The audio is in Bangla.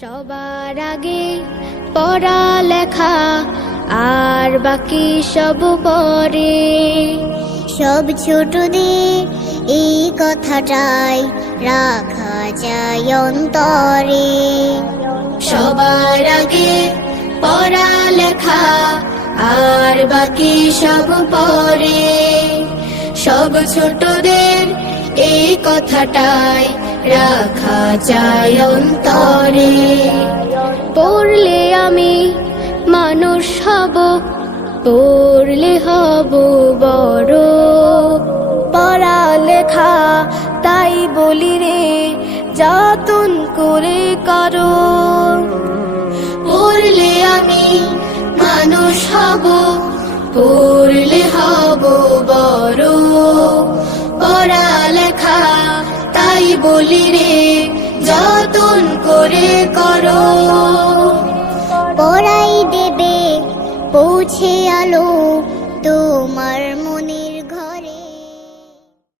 সবার আগে পড়ালেখা আর বাকি সব পরে। সব ছোটদের এই কথাটাই রাখা যায় অন্তরে। সবার আগে পড়ালেখা আর বাকি সব পরে। সব ছোটদের এই কথাটাই রাখা যায় অন্তরে। পড়লে আমি মানুষ হব, পড়লে হব বড়। পড়ালেখা তাই বলি রে, যতন করে করো। পড়লে আমি মানুষ হব, পড়লে হব বড়। পড়ালেখা তাই বলি রে, যতন করে করো। পড়াই দেবে পৌঁছে আলো তোমার মনে।